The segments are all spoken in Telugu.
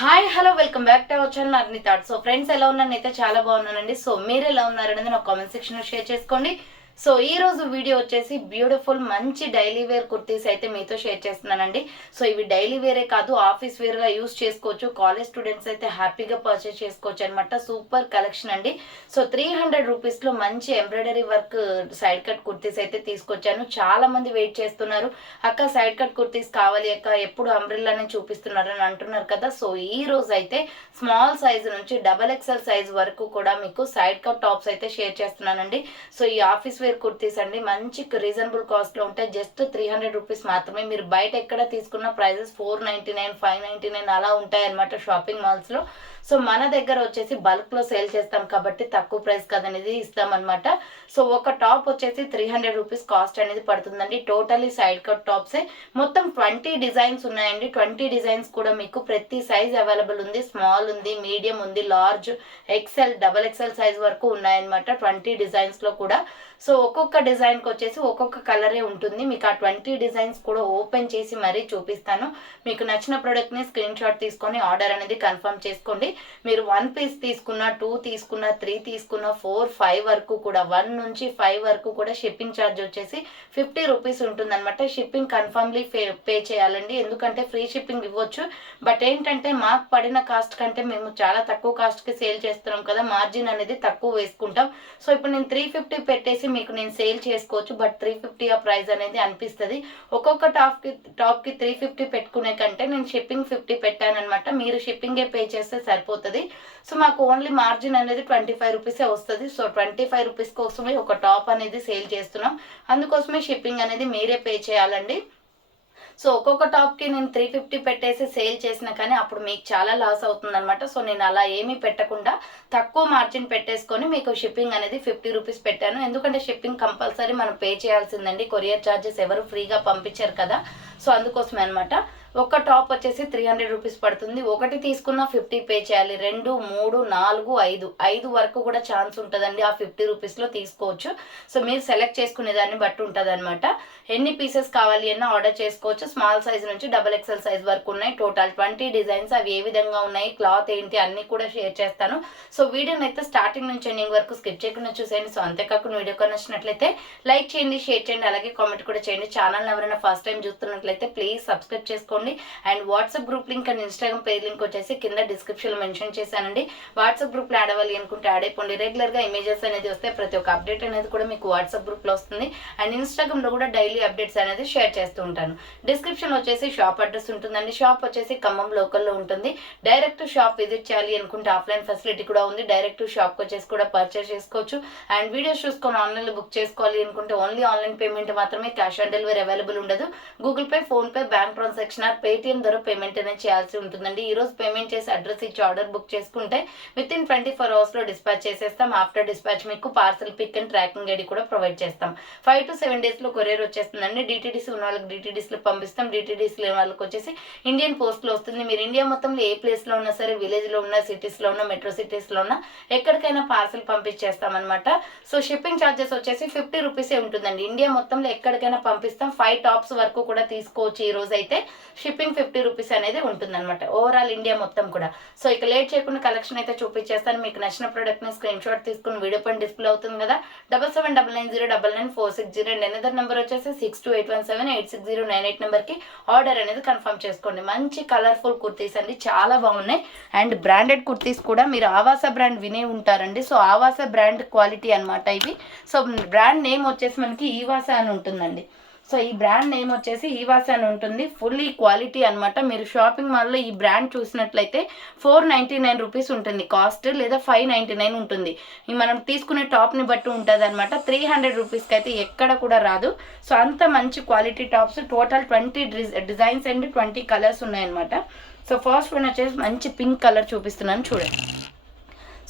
Hi hello welcome back to our channel అర్ని thought. So friends ఎలా ఉన్నాను అయితే చాలా బాగున్నానండి. సో మీరు ఎలా ఉన్నారనేది నా కామెంట్ సెక్షన్లో షేర్ చేసుకోండి. సో ఈ రోజు వీడియో వచ్చేసి బ్యూటిఫుల్ మంచి డైలీ వేర్ కుర్తీస్ అయితే మీతో షేర్ చేస్తున్నానండి. సో ఇవి డైలీ వేరే కాదు, ఆఫీస్ వేర్గా యూస్ చేసుకోవచ్చు. కాలేజ్ స్టూడెంట్స్ అయితే హ్యాపీగా పర్చేస్ చేసుకోవచ్చు అనమాట. సూపర్ కలెక్షన్ అండి. సో 300 రూపీస్లో మంచి embroidery work side cut kurtis అయితే తీసుకొచ్చాను. చాలా మంది వెయిట్ చేస్తున్నారు, అక్క సైడ్ కట్ కుర్తీస్ కావాలి అక్క, ఎప్పుడు అంబ్రిల్లానే చూపిస్తున్నారు అని అంటున్నారు కదా. సో ఈ రోజు అయితే స్మాల్ సైజ్ నుంచి XXL సైజ్ వరకు కూడా మీకు సైడ్ కట్ టాప్స్ అయితే షేర్ చేస్తున్నానండి. సో ఈ ఆఫీస్ వేర్ కుర్తీస్ అండి, మంచి రీజనబుల్ కాస్ట్ లో ఉంటాయి. జస్ట్ 300 రూపీస్ మాత్రమే. మీరు బయట ఎక్కడ తీసుకున్న ప్రైజెస్ 499, 599 అలా ఉంటాయి అనమాట షాపింగ్ మాల్స్ లో. సో మన దగ్గర వచ్చేసి బల్క్ లో సేల్ చేస్తాం కాబట్టి తక్కువ ప్రైస్ కదనేది ఇస్తామన్నమాట. సో ఒక టాప్ వచ్చేసి 300 రూపీస్ కాస్ట్ అనేది పడుతుందండి. టోటలీ సైడ్ కట్ టాప్సే. మొత్తం 20 డిజైన్స్ ఉన్నాయండి. 20 డిజైన్స్ కూడా మీకు ప్రతి సైజ్ అవైలబుల్ ఉంది. స్మాల్ ఉంది, మీడియం ఉంది, లార్జ్, XL, XXL సైజ్ వరకు ఉన్నాయన్నమాట 20 డిజైన్స్ లో కూడా. సో ఒక్కొక్క డిజైన్కి వచ్చేసి ఒక్కొక్క కలరే ఉంటుంది. మీకు ఆ 20 డిజైన్స్ కూడా ఓపెన్ చేసి మరీ చూపిస్తాను. మీకు నచ్చిన ప్రోడక్ట్ని స్క్రీన్ షాట్ తీసుకొని ఆర్డర్ అనేది కన్ఫర్మ్ చేసుకోండి. మీరు 1 పీస్ తీసుకున్నా, 2 తీసుకున్నా, 3 తీసుకున్నా, 4, 5 వరకు కూడా 1 నుంచి 5 వరకు కూడా షిప్పింగ్ ఛార్జ్ వచ్చేసి 50 రూపీస్ ఉంటుందన్నమాట. షిప్పింగ్ కన్ఫర్మ్లీ పే చేయాలండి, ఎందుకంటే ఫ్రీ షిప్పింగ్ ఇవ్వచ్చు. బట్ ఏంటంటే మాకు పడిన కాస్ట్ కంటే మేము చాలా తక్కువ కాస్ట్కి సేల్ చేస్తున్నాం కదా, మార్జిన్ అనేది తక్కువ వేసుకుంటాం. సో ఇప్పుడు నేను 350 పెట్టేసి మీకు నేను సేల్ చేసుకోవచ్చు, బట్ 350 ఆ ప్రైస్ అనేది అనిపిస్తుంది. ఒక్కొక్క టాప్కి 350 పెట్టుకునే కంటే నేను షిప్పింగ్ 50 పెట్టానమాట. మీరు షిప్పింగే పే చేస్తే సరిపోతుంది. సో మాకు ఓన్లీ మార్జిన్ అనేది 25 రూపీసే వస్తుంది. సో 25 రూపీస్ కోసమే ఒక టాప్ అనేది సేల్ చేస్తున్నాం. అందుకోసమే షిప్పింగ్ అనేది మీరే పే చేయాలండి. సో ఒక్కొక్క టాప్కి నేను 350 పెట్టేసి సేల్ చేసినా కానీ అప్పుడు మీకు చాలా లాస్ అవుతుంది అనమాట. సో నేను అలా ఏమీ పెట్టకుండా తక్కువ మార్జిన్ పెట్టేసుకొని మీకు షిప్పింగ్ అనేది 50 రూపీస్ పెట్టాను. ఎందుకంటే షిప్పింగ్ కంపల్సరీ మనం పే చేయాల్సిందండి, కొరియర్ ఛార్జెస్ ఎవరు ఫ్రీగా పంపించారు కదా. సో అందుకోసమే అనమాట. ఒక టాప్ వచ్చేసి 300 రూపీస్ పడుతుంది. ఒకటి తీసుకున్న 50 పే చేయాలి. 2, 3, 4, 5 వరకు కూడా ఛాన్స్ ఉంటుందండి. ఆ 50 రూపీస్లో తీసుకోవచ్చు. సో మీరు సెలెక్ట్ చేసుకునే దాన్ని బట్టి ఉంటుంది అనమాట. ఎన్ని పీసెస్ కావాలి అన్నా ఆర్డర్ చేసుకోవచ్చు. స్మాల్ సైజ్ నుంచి XXL సైజ్ వరకు ఉన్నాయి. Total 20 designs. అవి ఏ విధంగా ఉన్నాయి, క్లాత్ ఏంటి అన్ని కూడా షేర్ చేస్తాను. సో వీడియోని అయితే స్టార్టింగ్ నుంచి ఎండింగ్ వరకు స్కిప్ చేయకుండా చూసేయండి. సో అంతేకాకుండా వీడియో నచ్చినట్లయితే లైక్ చేయండి, షేర్ చేయండి, అలాగే కామెంట్ కూడా చేయండి. ఛానల్ ఎవరైనా ఫస్ట్ టైం చూస్తున్నట్లయితే ప్లీజ్ సబ్స్క్రైబ్ చేసుకోండి. And WhatsApp group link and Instagram page link వచ్చేసి కింద డిస్క్రిప్షన్ లో మెన్షన్ చేశానండి. వాట్సాప్ గ్రూప్ లో యాడ్ అవ్వాలి అనుకుంటే యాడ్ అయిపోండి. రెగ్యులర్ గా ఇమేజెస్ అనేది వస్తే ప్రతి ఒక్క అప్డేట్ అనేది కూడా మీకు వాట్సాప్ గ్రూప్ లో వస్తుంది. అండ్ ఇన్స్టాగ్రామ్ లో కూడా డైలీ అప్డేట్స్ అనేది షేర్ చేస్తూ ఉంటాను. డిస్క్రిప్షన్ వచ్చేసి షాప్ అడ్రస్ ఉంటుందండి. షాప్ వచ్చేసి ఖమ్మం లోకల్లో ఉంటుంది. డైరెక్ట్ షాప్ విజిట్ చేయాలి అనుకుంటే ఆఫ్లైన్ ఫెసిలిటీ కూడా ఉంది. డైరెక్ట్ షాప్ వచ్చేసి కూడా పర్చేస్ చేసుకోవచ్చు. అండ్ వీడియోస్ చూసుకొని ఆన్లైన్ లో బుక్ చేసుకోవాలి అనుకుంటే ఓన్లీ ఆన్లైన్ పేమెంట్ మాత్రమే, క్యాష్ ఆన్ డెలివరీ అవైలబుల్ ఉండదు. Google Pay, PhonePe, bank transaction, Paytm ద్వారా పేమెంట్ అనేది చేయాల్సి ఉంటుందండి. ఈ రోజు పేమెంట్ చేసి అడ్రస్ ఇచ్చి ఆర్డర్ బుక్ చేసుకుంటే విత్ ఇన్ 24 అవర్స్ లో డిస్పాచ్ చేసేస్తాం. ఆఫ్టర్ డిస్పాచ్ మీకు parcel pick and tracking ID కూడా ప్రొవైడ్ చేస్తాం. 5 to 7 డేస్ లో కొరియర్ వచ్చేస్తుందండి. డిటిడిసి ఉన్న వాళ్ళకి డిటిడిసి లో పంపిస్తాం. డిటిడిసి లేని వాళ్ళకి వచ్చేసి ఇండియన్ పోస్ట్ లో వస్తుంది. మీరు ఇండియా మొత్తంలో ఏ ప్లేస్ లో ఉన్నా సరే, విలేజ్ లో ఉన్నా, సిటీస్ లో ఉన్నా, మెట్రో సిటీస్ లో ఉన్నా, ఎక్కడికైనా పార్సల్ పంపించేస్తాం అనమాట. సో షిప్పింగ్ ఛార్జెస్ వచ్చేసి 50 రూపీసే ఉంటుందండి. ఇండియా మొత్తంలో ఎక్కడికైనా పంపిస్తాం. 5 టాప్స్ వరకు కూడా తీసుకోవచ్చు. ఈ రోజు అయితే షిప్పింగ్ 50 రూపీస్ అనేది ఉంటుందన్నమాట, ఓవరాల్ ఇండియా మొత్తం కూడా. సో ఇక లేట్ చేయకుండా కలెక్షన్ అయితే చూపించేస్తాను. మీకు నచ్చిన ప్రోడక్ట్ ని స్క్రీన్ షాట్ తీసుకుని వీడియో పైన డిస్ప్లే అవుతుంది కదా, 7799099460 అండ్ ఎనదర్ నెంబర్ వచ్చేసి 6281786098 నెంబర్ కి ఆర్డర్ అనేది కన్ఫర్మ్ చేసుకోండి. మంచి కలర్ఫుల్ కుర్తీస్ అండి, చాలా బాగున్నాయి. అండ్ బ్రాండెడ్ కుర్తీస్ కూడా. మీరు ఆవాస బ్రాండ్ వినే ఉంటారండి. సో ఆవాస బ్రాండ్ క్వాలిటీ అనమాట ఇవి. సో బ్రాండ్ నేమ్ వచ్చేసి మనకి ఈవాస అని ఉంటుందండి. సో ఈ బ్రాండ్ నేమ్ వచ్చేసి ఈవాస అని ఉంటుంది. ఫుల్లీ క్వాలిటీ అనమాట. మీరు షాపింగ్ మాల్లో ఈ బ్రాండ్ చూసినట్లయితే 499 రూపీస్ ఉంటుంది కాస్ట్, లేదా 599 ఉంటుంది. మనం తీసుకునే టాప్ని బట్టి ఉంటుంది అనమాట. 300 రూపీస్కి అయితే ఎక్కడ కూడా రాదు. సో అంత మంచి quality tops. Total 20 designs and 20 colours ఉన్నాయన్నమాట. సో ఫస్ట్ వన్ వచ్చేసి మంచి పింక్ కలర్ చూపిస్తున్నాను చూడండి.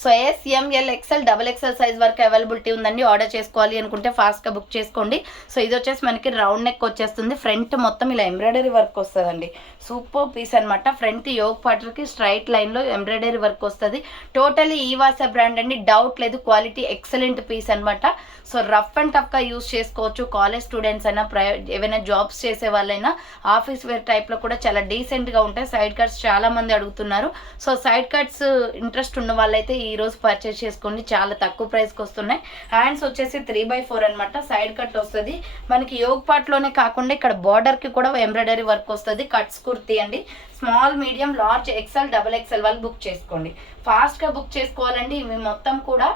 So S, ML, XL, XXL size వరకు అవైలబిలిటీ ఉందండి. ఆర్డర్ చేసుకోవాలి అనుకుంటే ఫాస్ట్గా బుక్ చేసుకోండి. సో ఇది వచ్చేసి మనకి రౌండ్ నెక్ వచ్చేస్తుంది. ఫ్రంట్ మొత్తం ఇలా ఎంబ్రాయిడరీ వర్క్ వస్తుందండి. సూపర్ పీస్ అనమాట. ఫ్రంట్ యోగ్ పార్టర్కి స్ట్రైట్ లైన్లో ఎంబ్రాయిడరీ వర్క్ వస్తుంది. టోటలీ ఈవాసా బ్రాండ్ అండి, డౌట్ లేదు, క్వాలిటీ ఎక్సలెంట్ పీస్ అనమాట. సో రఫ్ అండ్ టఫ్గా యూస్ చేసుకోవచ్చు. కాలేజ్ స్టూడెంట్స్ అయినా, ఏవైనా జాబ్స్ చేసే వాళ్ళైనా, ఆఫీస్ వేర్ టైప్లో కూడా చాలా డీసెంట్గా ఉంటాయి. సైడ్ కట్స్ చాలా మంది అడుగుతున్నారు. సో సైడ్ కట్స్ ఇంట్రెస్ట్ ఉన్న వాళ్ళైతే ఈరోజు పర్చేస్ చేసుకోండి, చాలా తక్కువ ప్రైస్కి వస్తున్నాయి. హ్యాండ్స్ వచ్చేసి 3/4 అనమాట. సైడ్ కట్ వస్తుంది మనకి. యోగ్ పార్ట్లోనే కాకుండా ఇక్కడ బార్డర్కి కూడా ఎంబ్రాయిడరీ వర్క్ వస్తుంది. కట్స్ కుర్తీ అండి. Small, medium, large, XL, XXL వాళ్ళు బుక్ చేసుకోండి. ఫాస్ట్గా బుక్ చేసుకోవాలండి. ఇవి మొత్తం కూడా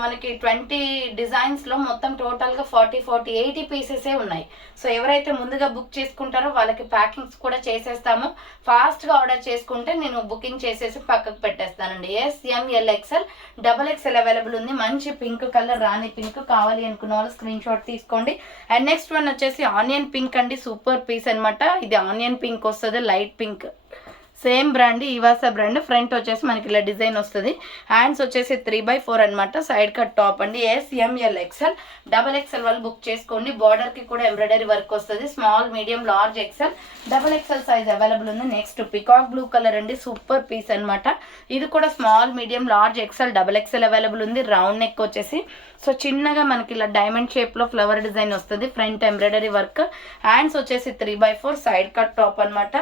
మనకి 20 డిజైన్స్లో మొత్తం టోటల్గా 40, 80 పీసెసే ఉన్నాయి. సో ఎవరైతే ముందుగా బుక్ చేసుకుంటారో వాళ్ళకి ప్యాకింగ్స్ కూడా చేసేస్తాము. ఫాస్ట్గా ఆర్డర్ చేసుకుంటే నేను బుకింగ్ చేసేసి పక్కకు పెట్టేస్తానండి. SML, XL, XXL అవైలబుల్ ఉంది. మంచి పింక్ కలర్, రాణి పింక్ కావాలి అనుకున్న వాళ్ళు స్క్రీన్ షాట్ తీసుకోండి. అండ్ నెక్స్ట్ వన్ వచ్చేసి ఆనియన్ పింక్ అండి. సూపర్ పీస్ అనమాట. ఇది ఆనియన్ పింక్ వస్తుంది, లైట్ పింక్. సేమ్ బ్రాండ్, ఈవాసా బ్రాండ్. ఫ్రంట్ వచ్చేసి మనకి ఇలా డిజైన్ వస్తుంది. హ్యాండ్స్ వచ్చేసి 3/4 అనమాట. సైడ్ కట్ టాప్ అండి. SML, XL, XXL వాళ్ళు బుక్ చేసుకోండి. బార్డర్కి కూడా ఎంబ్రాయిడరీ వర్క్ వస్తుంది. Small, medium, large, XL, XXL size available ఉంది. నెక్స్ట్ పికాక్ బ్లూ కలర్ అండి. సూపర్ పీస్ అనమాట. ఇది కూడా small, medium, large, XL, XXL available ఉంది. రౌండ్ నెక్ వచ్చేసి సో చిన్నగా మనకి ఇలా డైమండ్ షేప్లో ఫ్లవర్ డిజైన్ వస్తుంది. Front embroidery work. హ్యాండ్స్ వచ్చేసి 3/4 సైడ్ కట్ టాప్ అనమాట.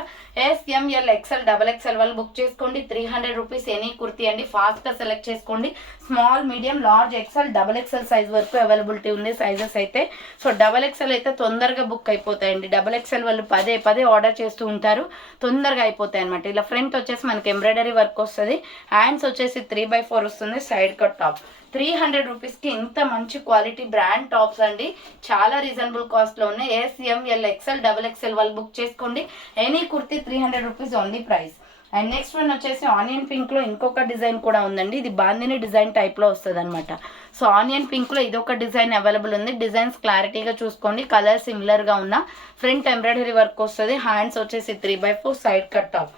SML, XL, XXL వాళ్ళు బుక్ చేసుకోండి. 300 రూపీస్ ఎనీ కుర్తీ అండి. ఫాస్ట్గా సెలెక్ట్ చేసుకోండి. Small, medium, large, XL, XXL size వరకు అవైలబిలిటీ ఉంది సైజెస్ అయితే. సో XXL అయితే తొందరగా బుక్ అయిపోతాయండి. XXL వాళ్ళు పదే ఆర్డర్ చేస్తూ ఉంటారు, తొందరగా అయిపోతాయి అనమాట. ఇలా ఫ్రంట్ వచ్చేసి మనకి ఎంబ్రాయిడరీ వర్క్ వస్తుంది. హ్యాండ్స్ వచ్చేసి 3/4 వస్తుంది. Side cut top. 300 రూపీస్కి ఇంత మంచి క్వాలిటీ బ్రాండ్ టాప్స్ అండి. చాలా రీజనబుల్ కాస్ట్లో ఉన్నాయి. SML, XL, XXL వాళ్ళు బుక్ చేసుకోండి. Any kurti 300 rupees only price. And next one వచ్చేసి ఆనియన్ పింక్లో ఇంకొక డిజైన్ కూడా ఉందండి. ఇది బాందిని డిజైన్ టైప్లో వస్తుంది అనమాట. సో ఆనియన్ పింక్లో ఇదొక డిజైన్ అవైలబుల్ ఉంది. డిజైన్స్ క్లారిటీగా చూసుకోండి. కలర్ సిమిలర్గా ఉన్న ఫ్రంట్ ఎంబ్రాయిడరీ వర్క్ వస్తుంది. హ్యాండ్స్ వచ్చేసి 3/4 side cut top.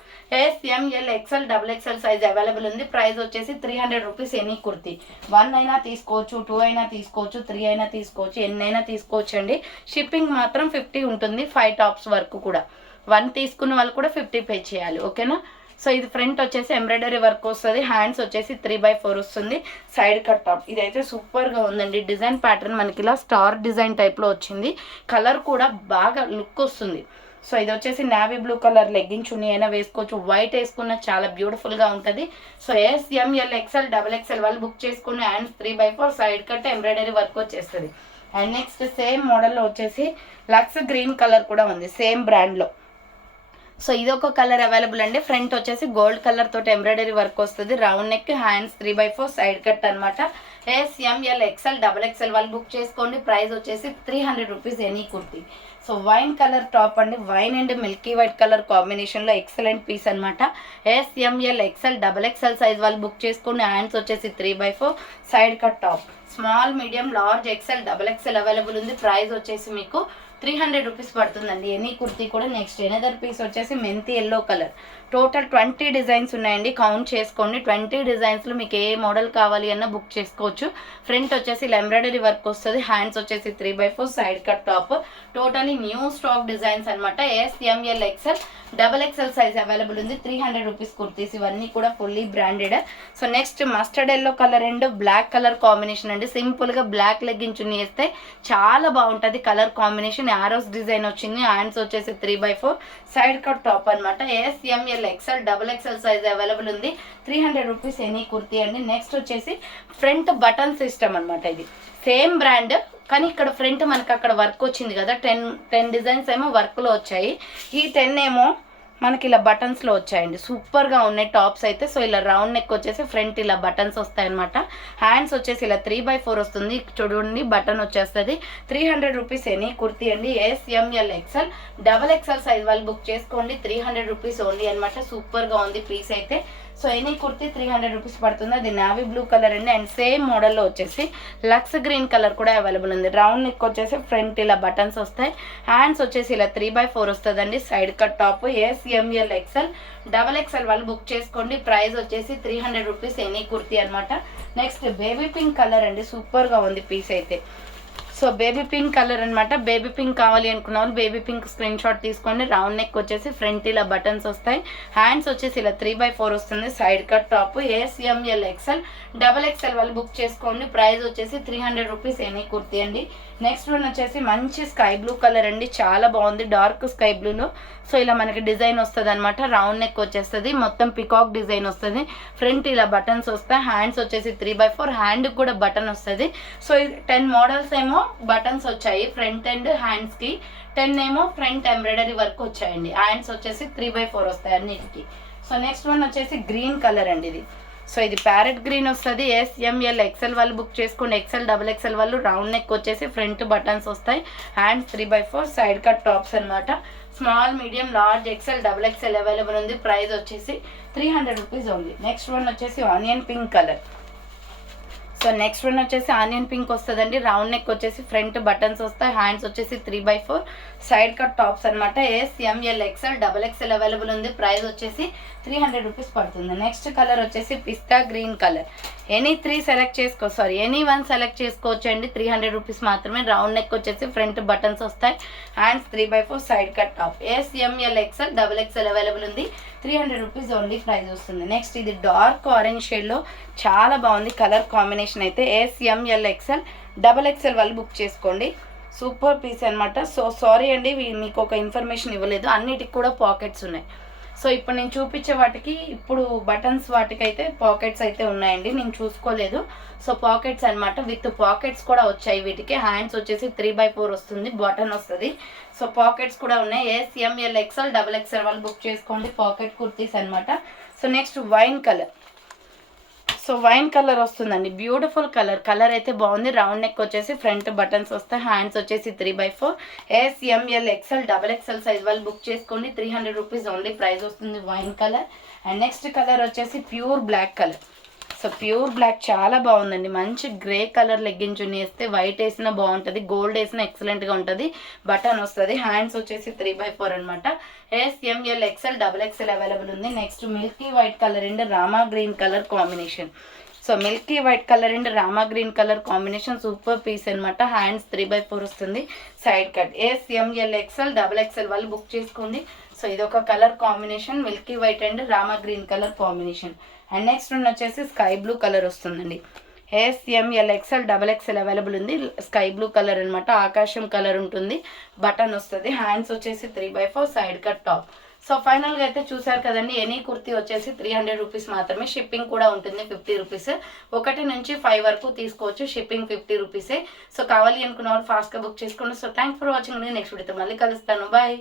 SML, XL, XXL size available ఉంది. ప్రైస్ వచ్చేసి 300 రూపీస్ ఎనీ కుర్తీ. 1 అయినా తీసుకోవచ్చు, 2 అయినా తీసుకోవచ్చు, 3 అయినా తీసుకోవచ్చు, ఎన్నైనా తీసుకోవచ్చు అండి. షిప్పింగ్ మాత్రం 50 ఉంటుంది. 5 టాప్స్ వరకు కూడా. 1 తీసుకున్న వాళ్ళు కూడా 50 పే చేయాలి, ఓకేనా. సో ఇది ఫ్రంట్ వచ్చేసి ఎంబ్రాయిడరీ వర్క్ వస్తుంది. హ్యాండ్స్ వచ్చేసి 3/4 వస్తుంది. Side cut top. ఇదైతే సూపర్గా ఉందండి. డిజైన్ ప్యాటర్న్ మనకి ఇలా స్టార్ డిజైన్ టైప్లో వచ్చింది. కలర్ కూడా బాగా లుక్ వస్తుంది. సో ఇది వచ్చేసి నావీ బ్లూ కలర్ లెగ్గింగ్ చున్నీ అయినా వేసుకోవచ్చు. వైట్ వేసుకున్న చాలా బ్యూటిఫుల్గా ఉంటుంది. సో SML, XL, XXL వాళ్ళు బుక్ చేసుకున్న. Hands 3/4 side cut embroidery work వచ్చేస్తుంది. అండ్ నెక్స్ట్ సేమ్ మోడల్లో వచ్చేసి లక్స్ గ్రీన్ కలర్ కూడా ఉంది సేమ్ బ్రాండ్లో. సో ఇదొక కలర్ అవైలబుల్ అండి. ఫ్రంట్ వచ్చేసి గోల్డ్ కలర్ తోటి ఎంబ్రాయిడరీ వర్క్ వస్తుంది. Round neck, hands 3/4 side cut అనమాట. SML, XL, XXL వాళ్ళు బుక్ చేసుకోండి. ప్రైస్ వచ్చేసి 300 rupees any kurti. So wine colour top అండి. Wine and milky white colour కాంబినేషన్లో ఎక్సలెంట్ పీస్ అనమాట. SML, XL, XXL సైజ్ వాళ్ళు బుక్ చేసుకోండి. హ్యాండ్స్ వచ్చేసి 3/4 side cut top. Small, medium, large, XL, XXL available ఉంది. ప్రైస్ వచ్చేసి మీకు 300 రూపీస్ పడుతుందండి ఎనీ కుర్తీ కూడా. నెక్స్ట్ ఎనదర్ పీస్ వచ్చేసి మెంతి ఎల్లో కలర్. టోటల్ 20 డిజైన్స్ ఉన్నాయండి. కౌంట్ చేసుకోండి. 20 డిజైన్స్లో మీకు ఏ మోడల్ కావాలి అన్న బుక్ చేసుకోవచ్చు. ఫ్రంట్ వచ్చేసి ఇలా ఎంబ్రాయిడరీ వర్క్ వస్తుంది. హ్యాండ్స్ వచ్చేసి 3/4 side cut top. Totally new stock designs అనమాట. SML, XL, XXL size available ఉంది. 300 రూపీస్ కుర్తీస్. ఇవన్నీ కూడా fully branded. So next mustard yellow colour and black colour combination అండి. సింపుల్గా బ్లాక్ లెగ్గింగ్ చున్నీ వేస్తే చాలా బాగుంటుంది కలర్ కాంబినేషన్. ఆరోస్ డిజైన్ వచ్చింది. హ్యాండ్స్ వచ్చేసి 3/4 సైడ్ కట్ టాప్ అనమాట. SML, XL, XXL size available ఉంది. 300 రూపీస్ ఎనీ కుర్తీ అండి. నెక్స్ట్ వచ్చేసి ఫ్రంట్ బటన్ సిస్టమ్ అనమాట. ఇది సేమ్ బ్రాండ్ కానీ ఇక్కడ ఫ్రంట్ మనకి అక్కడ వర్క్ వచ్చింది కదా. 10 డిజైన్స్ ఏమో వర్క్లో వచ్చాయి. ఈ 10 ఏమో మనకి ఇలా బటన్స్లో వచ్చాయండి. సూపర్గా ఉన్నాయి టాప్స్ అయితే. సో ఇలా రౌండ్ నెక్ వచ్చేసి ఫ్రంట్ ఇలా బటన్స్ వస్తాయన్నమాట. హ్యాండ్స్ వచ్చేసి ఇలా 3/4 వస్తుంది. చూడండి బటన్ వచ్చేస్తుంది. 300 రూపీస్ ఎనీ కుర్తీ అండి. SML, XL, XXL సైజ్ వాళ్ళు బుక్ చేసుకోండి. 300 రూపీస్ ఓన్లీ అనమాట. సూపర్గా ఉంది పీస్ అయితే. సో ఎనీ కుర్తీ 300 రూపీస్ పడుతుంది. అది నావీ బ్లూ కలర్ అండి. అండ్ సేమ్ మోడల్లో వచ్చేసి లక్స్ గ్రీన్ కలర్ కూడా అవైలబుల్ ఉంది. రౌండ్ నెక్ వచ్చేసి ఫ్రంట్ ఇలా బటన్స్ వస్తాయి. హ్యాండ్స్ వచ్చేసి ఇలా 3/4 వస్తుందండి. Side cut top. SML, XL, XXL వాళ్ళు బుక్ చేసుకోండి. ప్రైస్ వచ్చేసి 300 రూపీస్ ఎనీ కుర్తీ అనమాట. నెక్స్ట్ బేబీ పింక్ కలర్ అండి. సూపర్గా ఉంది పీస్ అయితే. సో బేబీ పింక్ కలర్ అనమాట. బేబీ పింక్ కావాలి అనుకున్న వాళ్ళు బేబీ పింక్ స్క్రీన్ షాట్ తీసుకోండి. రౌండ్ నెక్ వచ్చేసి ఫ్రంట్ ఇలా బటన్స్ వస్తాయి. హ్యాండ్స్ వచ్చేసి ఇలా 3/4 వస్తుంది. Side cut top. SML XL XXL వాళ్ళు బుక్ చేసుకోండి. ప్రైస్ వచ్చేసి 300 రూపీస్ ఎనీ కుర్తీ అండి. నెక్స్ట్ వన్ వచ్చేసి మంచి స్కై బ్లూ కలర్ అండి. చాలా బాగుంది, డార్క్ స్కై బ్లూలో. సో ఇలా మనకి డిజైన్ వస్తుంది అనమాట. రౌండ్ నెక్ వచ్చేస్తుంది, మొత్తం పికాక్ డిజైన్ వస్తుంది. ఫ్రంట్ ఇలా బటన్స్ వస్తాయి. హ్యాండ్స్ వచ్చేసి 3/4, హ్యాండ్ కూడా బటన్ వస్తుంది. సో 10 మోడల్స్ ఏమో బటన్స్ వచ్చాయి ఫ్రంట్ అండ్ హ్యాండ్స్కి, 10 ఏమో ఫ్రంట్ ఎంబ్రాయిడరీ వర్క్ వచ్చాయండి. హ్యాండ్స్ వచ్చేసి 3/4 వస్తాయి అన్నిటికి. సో నెక్స్ట్ వన్ వచ్చేసి గ్రీన్ కలర్ అండి ఇది. సో ఇది ప్యారెట్ గ్రీన్ వస్తుంది. SML XL వాళ్ళు బుక్ చేసుకోండి. XL XXL వాళ్ళు రౌండ్ నెక్ వచ్చేసి ఫ్రంట్ బటన్స్ వస్తాయి. హ్యాండ్స్ 3/4, సైడ్ కట్ టాప్స్ అనమాట. Small, medium, large, XL XXL available ఉంది. ప్రైస్ వచ్చేసి 300 రూపీస్ ఓన్లీ. నెక్స్ట్ వన్ వచ్చేసి onion pink colour. So next one వచ్చేసి ఆనియన్ పింక్ వస్తుందండి. రౌండ్ నెక్ వచ్చేసి ఫ్రంట్ బటన్స్ వస్తాయి. హ్యాండ్స్ వచ్చేసి 3/4, సైడ్ కట్ టాప్స్ అనమాట. SML XL XXL అవైలబుల్ ఉంది. ప్రైస్ వచ్చేసి 300 రూపీస్ పడుతుంది. నెక్స్ట్ కలర్ వచ్చేసి పిస్తా green colour. Any one select చేసుకోవచ్చు అండి. 300 రూపీస్ మాత్రమే. రౌండ్ నెక్ వచ్చేసి ఫ్రంట్ బటన్స్ వస్తాయి. Hands 3/4, side cut top. SML XL XXL available ఉంది. 300 రూపీస్ ఓన్లీ ప్రైస్ వస్తుంది. నెక్స్ట్ ఇది డార్క్ ఆరెంజ్ షేడ్లో చాలా బాగుంది కలర్ కాంబినేషన్ అయితే. SML XL XXL వాళ్ళు బుక్ చేసుకోండి. సూపర్ పీస్ అనమాట. సో సారీ అండి, మీకు ఒక ఇన్ఫర్మేషన్ ఇవ్వలేదు. అన్నిటికి కూడా పాకెట్స్ ఉన్నాయి. సో ఇప్పుడు నేను చూపించే వాటికి, ఇప్పుడు బటన్స్ వాటికైతే పాకెట్స్ అయితే ఉన్నాయండి, నేను చూసుకోలేదు. సో పాకెట్స్ అనమాట, విత్ పాకెట్స్ కూడా వచ్చాయి వీటికి. హ్యాండ్స్ వచ్చేసి 3/4 వస్తుంది, బటన్ వస్తుంది. సో పాకెట్స్ కూడా ఉన్నాయి. SML XL XXL వాళ్ళు బుక్ చేసుకోండి. పాకెట్ కుర్తీస్ అనమాట. So next wine colour. So wine colour వస్తుందండి. బ్యూటిఫుల్ కలర్ అయితే బాగుంది. రౌండ్ నెక్ వచ్చేసి ఫ్రంట్ బటన్స్ వస్తాయి. హ్యాండ్స్ వచ్చేసి 3/4. SML XL XXL సైజ్ వాళ్ళు బుక్ చేసుకోండి. 300 రూపీస్ ఓన్లీ ప్రైస్ వస్తుంది. Wine colour. And next colour వచ్చేసి pure black colour. So pure black చాలా బాగుందండి. మంచి గ్రే కలర్ లెగ్గిన్ చున్నీ వేస్తే వైట్ వేసినా బాగుంటుంది, గోల్డ్ వేసినా ఎక్సలెంట్గా ఉంటుంది. బటన్ వస్తుంది. హ్యాండ్స్ వచ్చేసి 3/4 అనమాట. SML XL XXL అవైలబుల్ ఉంది. Next milky white colour and Rama green colour combination. So milky white colour and Rama green colour combination super piece అనమాట. హ్యాండ్స్ 3/4 వస్తుంది, side cut. SML XL XXL వాళ్ళు బుక్ చేసుకోండి. సో ఇదొక colour combination, milky white and Rama green colour combination. And next one వచ్చేసి స్కై బ్లూ కలర్ వస్తుందండి. SML XL XXL అవైలబుల్ ఉంది. స్కై బ్లూ కలర్ అనమాట, ఆకాశం కలర్ ఉంటుంది. బటన్ వస్తుంది. హ్యాండ్స్ వచ్చేసి 3/4, సైడ్ కట్ టాప్. సో ఫైనల్గా అయితే చూసారు కదండి. ఎనీ కుర్తీ వచ్చేసి 300 రూపీస్ మాత్రమే. షిప్పింగ్ కూడా ఉంటుంది 50 రూపీస్. 1 నుంచి 5 వరకు తీసుకోవచ్చు. షిప్పింగ్ 50 రూపీసే. సో కావాలి అనుకున్న వాళ్ళు ఫాస్ట్గా బుక్ చేసుకోండి. So thanks for watching. Next వీడియోతో మళ్ళీ కలుస్తాను. బాయ్.